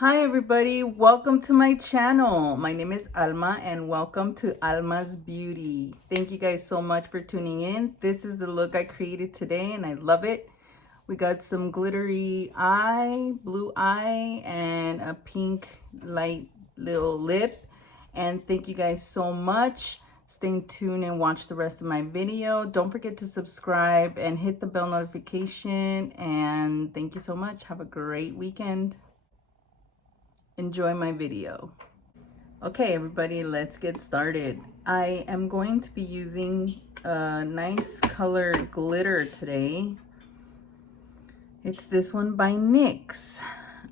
Hi everybody, welcome to my channel. My name is Alma and welcome to Alma's Beauty. Thank you guys so much for tuning in. This is the look I created today and I love it. We got some glittery eye, blue eye, and a pink light little lip. And thank you guys so much. Stay tuned and watch the rest of my video. Don't forget to subscribe and hit the bell notification. And thank you so much. Have a great weekend. Enjoy my video. Okay, everybody, let's get started. I am going to be using a nice color glitter today. It's this one by NYX.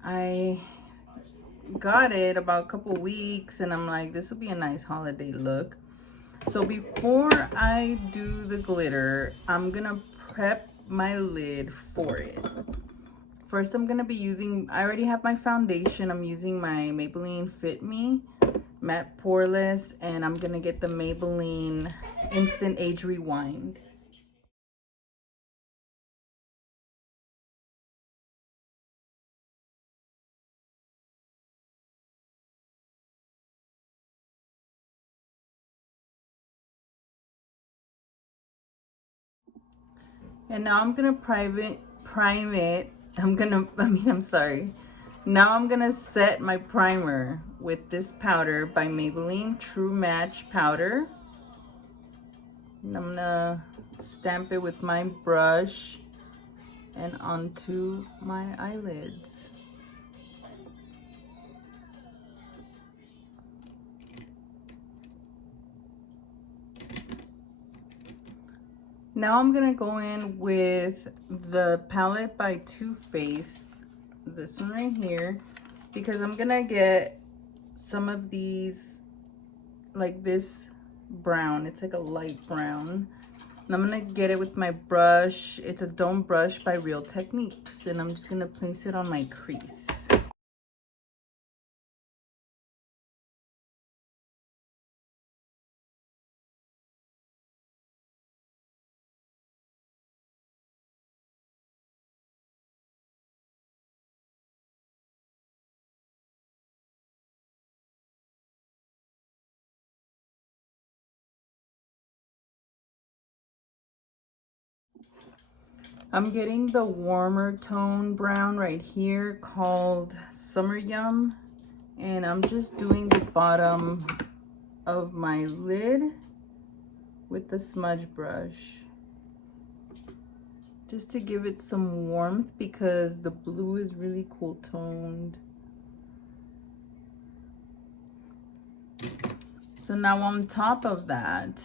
I got it about a couple weeks and I'm like, this will be a nice holiday look. So before I do the glitter, I'm gonna prep my lid for it. First, I'm gonna be using, I already have my foundation. I'm using my Maybelline Fit Me Matte Poreless, and I'm gonna get the Maybelline Instant Age Rewind. And now I'm gonna prime it. Now I'm gonna set my primer with this powder by Maybelline True Match Powder. And I'm gonna stamp it with my brush and onto my eyelids. Now I'm gonna go in with the palette by Too Faced, this one right here, because I'm gonna get some of these, like this brown. It's like a light brown. And I'm gonna get it with my brush. It's a dome brush by Real Techniques, and I'm just gonna place it on my crease. I'm getting the warmer tone brown right here called Summer Yum, and I'm just doing the bottom of my lid with the smudge brush just to give it some warmth because the blue is really cool toned. So now on top of that,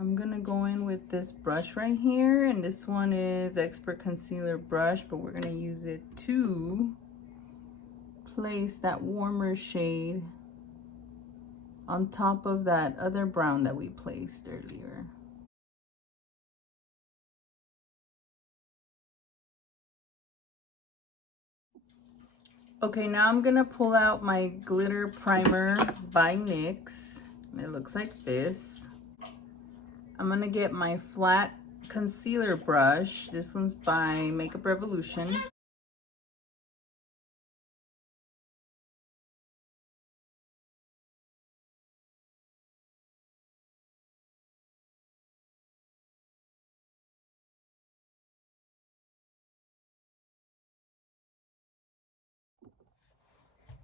I'm gonna go in with this brush right here, and this one is Expert Concealer Brush, but we're gonna use it to place that warmer shade on top of that other brown that we placed earlier. Okay, now I'm gonna pull out my glitter primer by NYX. It looks like this. I'm gonna get my flat concealer brush. This one's by Makeup Revolution.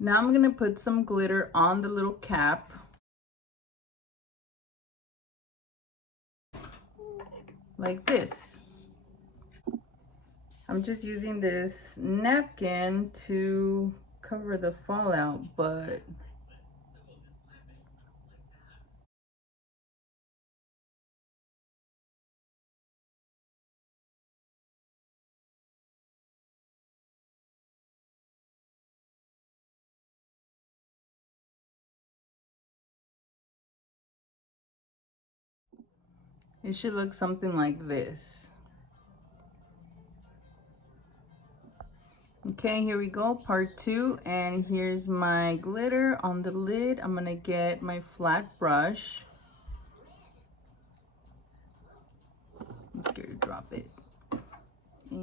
Now I'm gonna put some glitter on the little cap. Like this. I'm just using this napkin to cover the fallout, but it should look something like this. Okay, here we go, part 2, and here's my glitter on the lid. I'm gonna get my flat brush. I'm scared to drop it.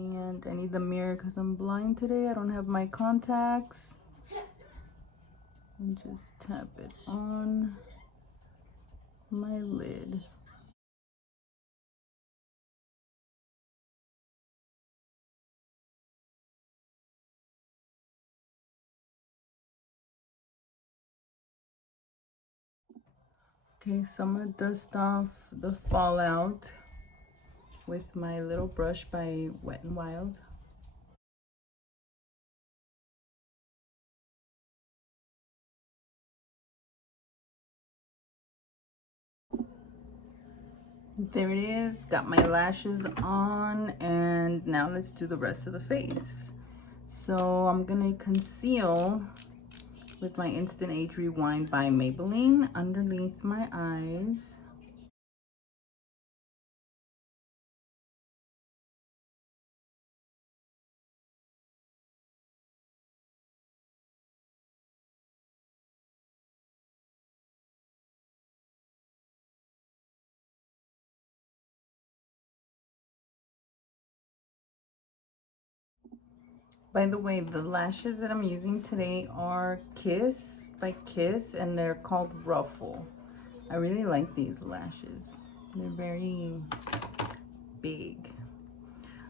And I need the mirror because I'm blind today. I don't have my contacts. And just tap it on my lid. Okay, so I'm gonna dust off the fallout with my little brush by Wet n Wild. There it is, got my lashes on, and now let's do the rest of the face. So I'm gonna conceal with my Instant Age Rewind by Maybelline underneath my eyes. By the way, the lashes that I'm using today are Kiss by Kiss, and they're called Ruffle. I really like these lashes. They're very big.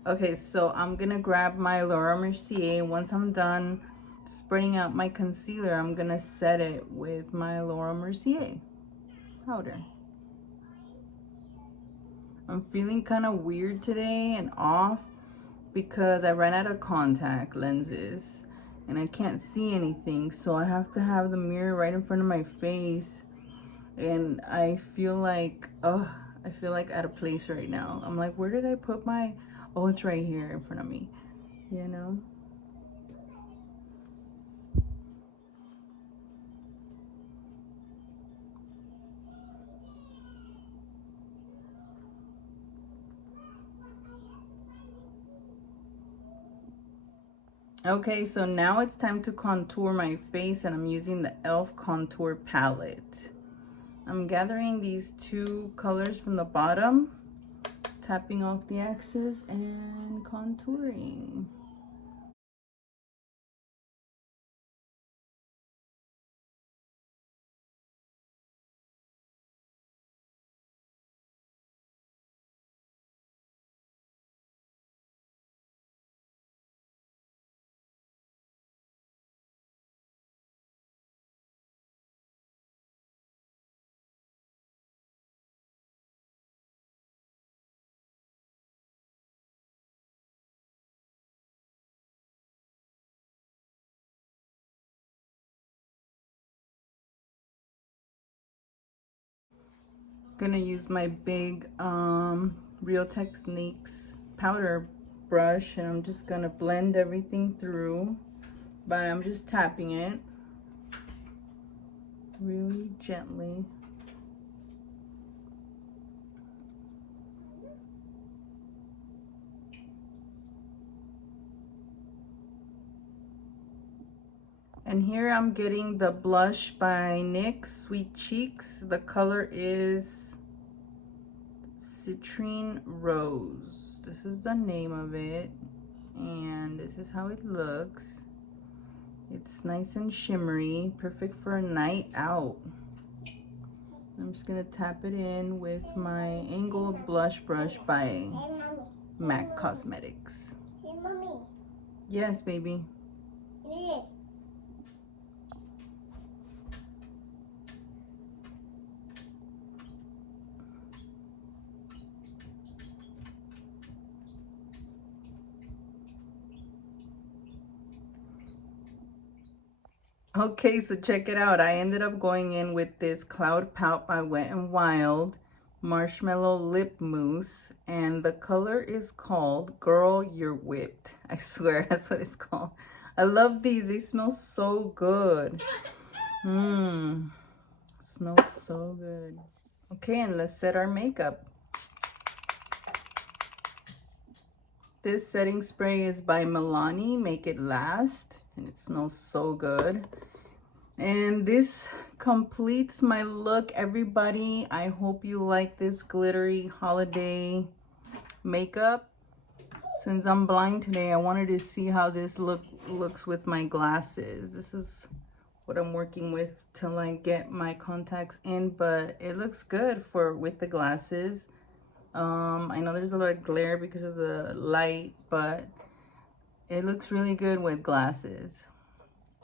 Okay, so I'm gonna grab my Laura Mercier. Once I'm done spreading out my concealer, I'm gonna set it with my Laura Mercier powder. I'm feeling kind of weird today and off because I ran out of contact lenses and I can't see anything, so I have to have the mirror right in front of my face, and I feel like out of place right now. I'm like, where did I put my, oh, it's right here in front of me, you know? Okay, so now it's time to contour my face, and I'm using the e.l.f. contour palette. I'm gathering these two colors from the bottom, tapping off the excess and contouring. Gonna use my big Real Techniques powder brush, and I'm just gonna blend everything through, but I'm just tapping it really gently. And here I'm getting the blush by NYX Sweet Cheeks. The color is Citrine Rose. This is the name of it, and this is how it looks. It's nice and shimmery, perfect for a night out. I'm just gonna tap it in with my angled blush brush by MAC Cosmetics. Hey, Mommy. Yes, baby. Yeah. Okay, so check it out. I ended up going in with this Cloud Pout by Wet n Wild Marshmallow Lip Mousse, and the color is called Girl, You're Whipped. I swear that's what it's called. I love these. They smell so good. Smells so good. Okay, and let's set our makeup. This setting spray is by Milani, Make It Last, and it smells so good. And this completes my look, everybody. I hope you like this glittery holiday makeup. Since I'm blind today, I wanted to see how this looks with my glasses. This is what I'm working with till I get my contacts in, but it looks good for with the glasses. I know there's a lot of glare because of the light, but it looks really good with glasses.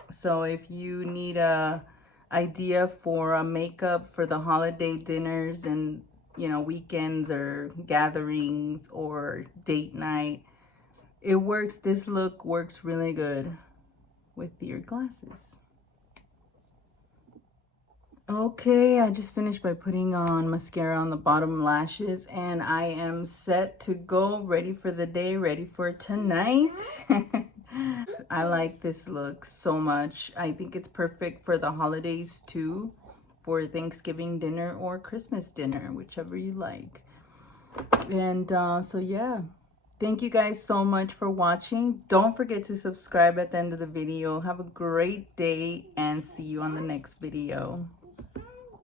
So if you need a idea for a makeup for the holiday dinners and, you know, weekends or gatherings or date night, it works. This look works really good with your glasses. Okay, I just finished by putting on mascara on the bottom lashes, and I am set to go, ready for the day, ready for tonight. I like this look so much. I think it's perfect for the holidays too, for Thanksgiving dinner or Christmas dinner, whichever you like. And so yeah, thank you guys so much for watching. Don't forget to subscribe at the end of the video. Have a great day and see you on the next video.